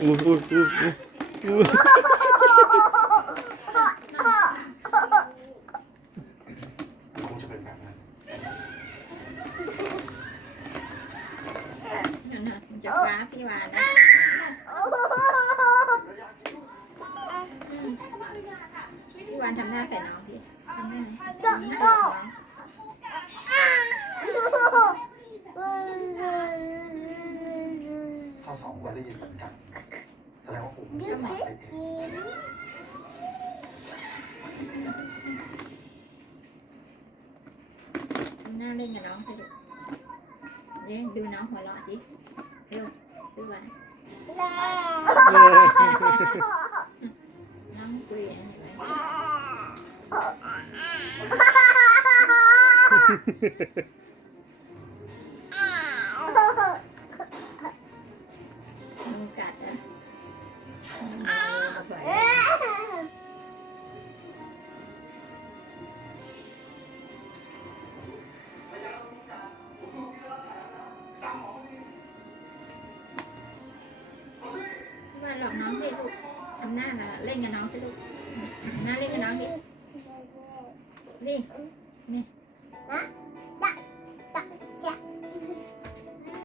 อู้อู้อู้อู้ คงจะเป็นแบบนั้น นั่นน่ะมันจะฟ้าพี่วานนะพี่วานทำหน้าใส่น้องพี่ทำหน้าทำหน้าหลอกน้อง ถ้าสองคนได้ยินเหมือนกัน แสดงว่าผมจะฝากไปเอง ทำหน้าเล่นกับน้องสิลูกเล่นดูน้องหัวเราะสิเร็วพี่วานน้องคุยเห็นไหมมันกัดนะพี่วานหลอกน้องสิลูกทำหน้าเล่นกับน้องสิลูกทำหน้าเล่นกับน้องดินี่นี่